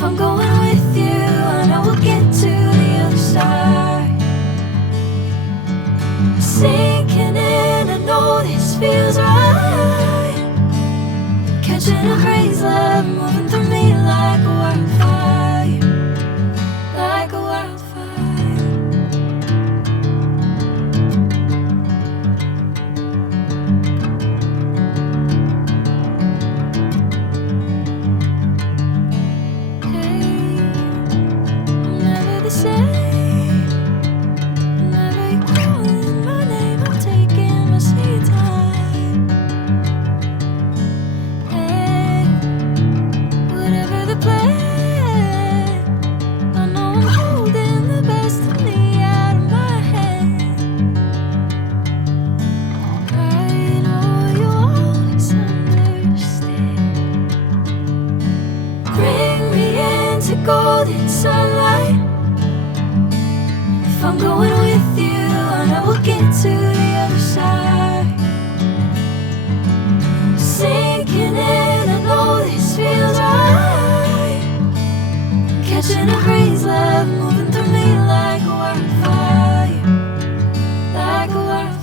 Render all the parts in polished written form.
If I'm going with you, I know we'll get to the other side. Sinking in, I know this feels right. Catching a crazy love, moving through me like a wildfire, like a wildfire. Golden sunlight. If I'm going with you, I know we'll get to the other side. Sinking in, I know this feels right. Catching a crazy love, moving through me like a wildfire, like a wildfire.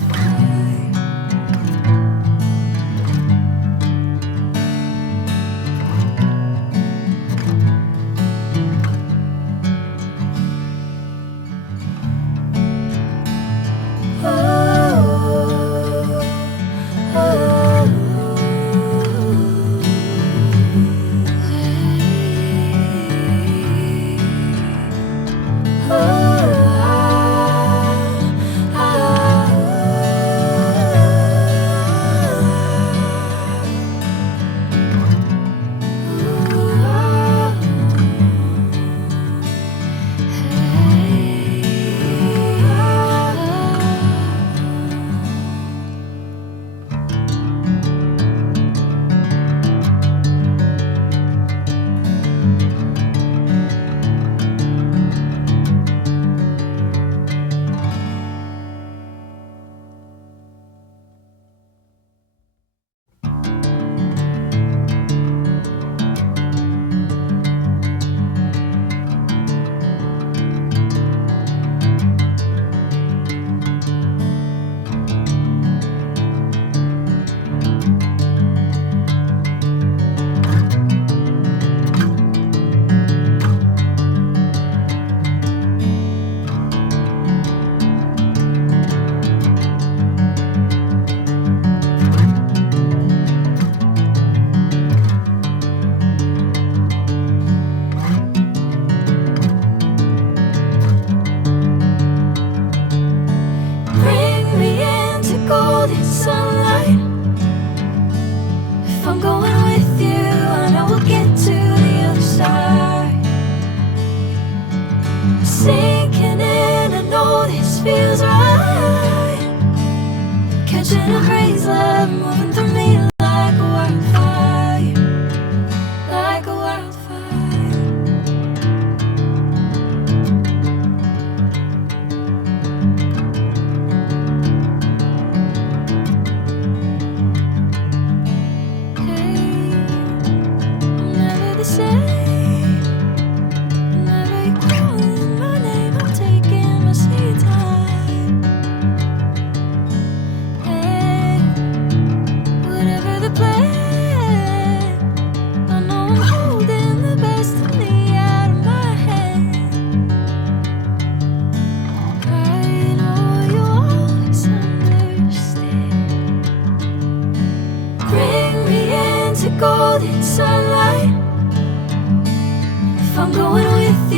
Golden sunlight. If I'm going with you,